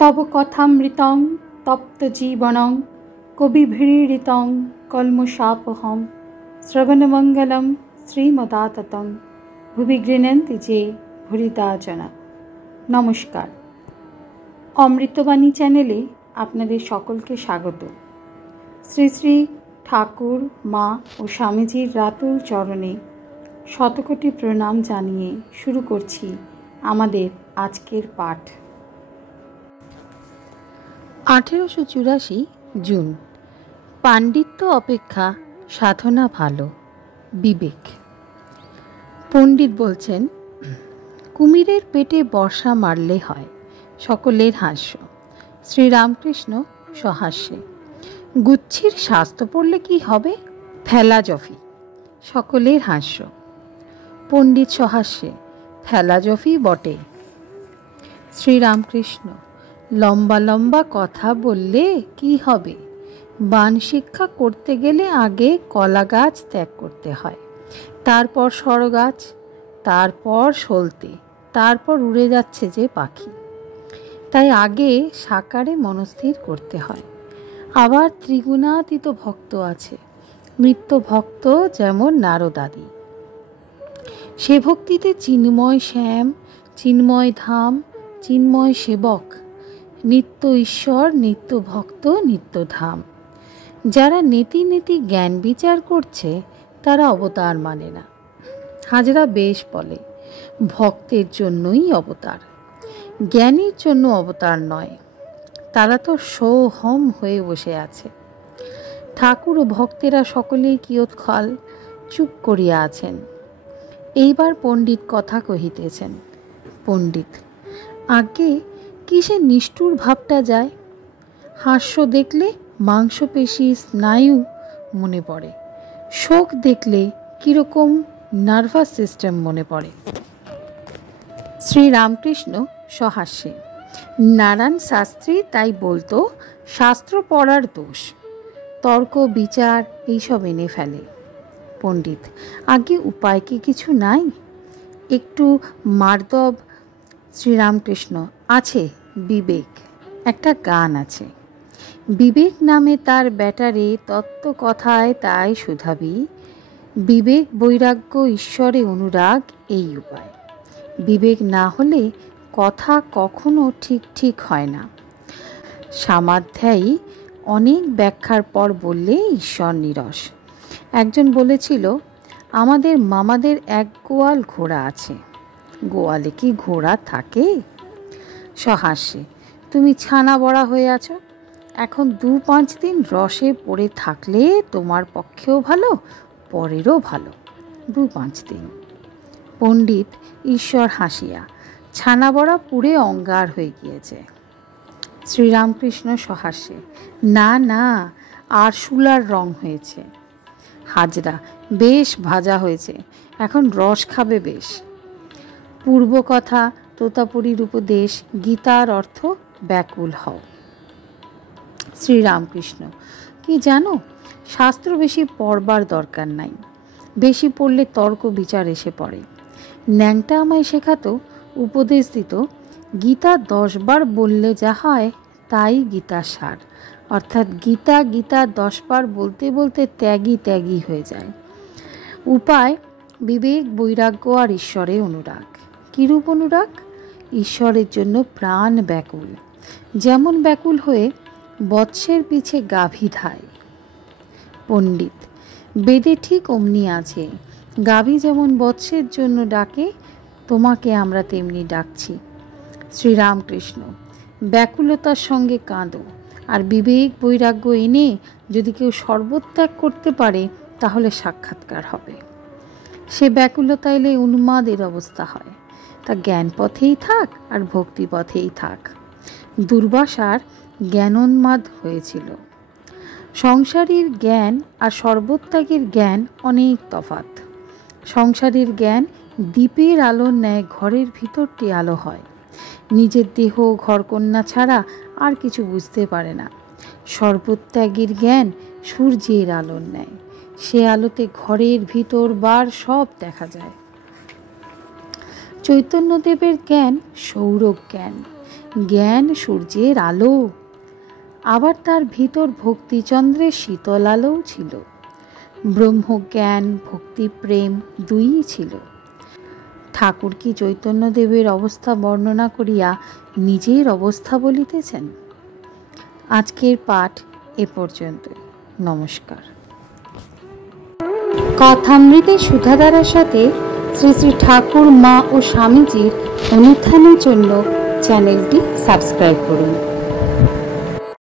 তব কথামৃতং তপ্ত জীবনং কবিভিড়িতং কলমশাপহম শ্রবণমঙ্গলম শ্রীমদাততং ভুবি গৃণন্তি যে ভুরিদা জনা। নমস্কার, অমৃতবাণী চ্যানেলে আপনাদের সকলকে স্বাগত। শ্রী শ্রী ঠাকুর, মা ও স্বামীজির রাতুল চরণে শতকোটি প্রণাম জানিয়ে শুরু করছি আমাদের আজকের পাঠ। 1884 জুন। পাণ্ডিত্য অপেক্ষা সাধনা ভালো। বিবেক। পণ্ডিত বলছেন, কুমিরের পেটে বর্ষা মারলে হয়। সকলের হাস্য। শ্রীরামকৃষ্ণ সহাস্যে। গুচ্ছির শাস্ত্র পড়লে কি হবে? ফেলাজফি। সকলের হাস্য। পণ্ডিত সহাস্যে। ফেলাজফি বটে। শ্রীরামকৃষ্ণ, লম্বা লম্বা কথা বললে কি হবে? বাণ শিক্ষা করতে গেলে আগে কলা গাছ ত্যাগ করতে হয়, তারপর সরগাছ, তারপর সলতে, তারপর উড়ে যাচ্ছে যে পাখি। তাই আগে সাকারে মনস্থির করতে হয়। আবার ত্রিগুণাতীত ভক্ত আছে, মৃত্য ভক্ত, যেমন নারদাদি। সে ভক্তিতে চিন্ময় শ্যাম, চিন্ময় ধাম, চিন্ময় সেবক, নিত্য ঈশ্বর, নিত্য ভক্ত, নিত্য ধাম। যারা নেতি নেতি জ্ঞান বিচার করছে তারা অবতার মানে না। হাজরা বেশ বলে, ভক্তের জন্যই অবতার, জ্ঞানীর জন্য অবতার নয়। তারা তো সোহম হয়ে বসে আছে। ঠাকুর ও ভক্তেরা সকলেই কিয়ৎকাল চুপ করিয়া আছেন। এইবার পণ্ডিত কথা কহিতেছেন। পণ্ডিত: আগে কিসে নিষ্ঠুর ভাবটা যায়? হাস্য দেখলে মাংসপেশি স্নায়ু মনে পড়ে, শোক দেখলে কীরকম নার্ভাস সিস্টেম মনে পড়ে। শ্রীরামকৃষ্ণ সহাস্যে। নারায়ণ শাস্ত্রী তাই বলতো, শাস্ত্র পড়ার দোষ, তর্ক বিচার এইসব এনে ফেলে। পণ্ডিত: আগে উপায় কি কিছু নাই? একটু মার্দব। শ্রীরামকৃষ্ণ: আছে, বিবেক। একটা গান আছে, বিবেক নামে তার ব্যাটারে তত্ত্ব কথায় তাই শুধাবি, বিবেক বৈরাগ্য ঈশ্বরে অনুরাগ, এই উপায়। বিবেক না হলে কথা কখনো ঠিক ঠিক হয় না। সামাধ্যায়ী অনেক ব্যাখ্যার পর বললে ঈশ্বর নিরস। একজন বলেছিল, আমাদের মামাদের এক গোয়াল ঘোড়া আছে। গোয়ালে কি ঘোড়া থাকে? সহাস্যে। তুমি ছানা বড়া হয়ে আছো, এখন 2-5 দিন রসে পড়ে থাকলে তোমার পক্ষেও ভালো, পরেরও ভালো। 2-5 দিন। পণ্ডিত ঈশ্বর হাসিয়া, ছানা বড়া পুড়ে অঙ্গার হয়ে গিয়েছে। শ্রীরামকৃষ্ণ সহাস্যে। না না, আরশুলার রং হয়েছে। হাজরা: বেশ ভাজা হয়েছে, এখন রস খাবে বেশ। পূর্ব কথা, তোতাপুরীর উপদেশ, গীতার অর্থ ব্যাকুল হও। শ্রীরামকৃষ্ণ: কি জানো, শাস্ত্র বেশি পড়বার দরকার নাই। বেশি পড়লে তর্ক বিচার এসে পড়ে। ন্যাংটা আমায় শেখাতো, উপদেশ দিত, গীতা 10 বার বললে যা হয় তাই গীতার সার। অর্থাৎ গীতা গীতা 10 বার বলতে বলতে ত্যাগী ত্যাগী হয়ে যায়। উপায়: বিবেক, বৈরাগ্য আর ঈশ্বরে অনুরাগ। কিরূপ অনুরাগ? ঈশ্বরের জন্য প্রাণ ব্যাকুল, যেমন ব্যাকুল হয়ে বৎসের পিছে গাভী ধায়। পণ্ডিত: বেদে ঠিক অমনি আছে, গাভী যেমন বৎসের জন্য ডাকে, তোমাকে আমরা তেমনি ডাকছি। শ্রীরামকৃষ্ণ: ব্যাকুলতার সঙ্গে কাঁদো, আর বিবেক বৈরাগ্য এনে যদি কেউ সর্বত্যাগ করতে পারে তাহলে সাক্ষাৎকার হবে। সে ব্যাকুলতা এলে উন্মাদের অবস্থা হয়। তা জ্ঞান পথেই থাক আর ভক্তি পথেই থাক। দুর্বাসার জ্ঞানোন্মাদ হয়েছিল। সংসারীর জ্ঞান আর সর্বত্যাগের জ্ঞান অনেক তফাৎ। সংসারের জ্ঞান দ্বীপের আলোর ন্যায় ঘরের ভিতরটি আলো হয়, নিজের দেহ ঘরকন্যা ছাড়া আর কিছু বুঝতে পারে না। সর্বত্যাগীর জ্ঞান সূর্যের আলোর ন্যায়, সে আলোতে ঘরের ভিতর বার সব দেখা যায়। চৈতন্যদেবের জ্ঞান সৌর জ্ঞান, জ্ঞান সূর্যের আলো, আবার তার ভিতর ভক্তিচন্দ্রের শীতল আলোও ছিল। ব্রহ্মজ্ঞান, ভক্তি, প্রেম দুইই ছিল। ঠাকুর কি চৈতন্যদেবের অবস্থা বর্ণনা করিয়া নিজের অবস্থা বলিতেছেন? আজকের পাঠ এ পর্যন্ত। নমস্কার। কথামৃতের সুধাধারার সাথে শ্রী শ্রী ঠাকুর, মা ও স্বামীজির অনুত্থানের জন্য চ্যানেলটি সাবস্ক্রাইব করুন।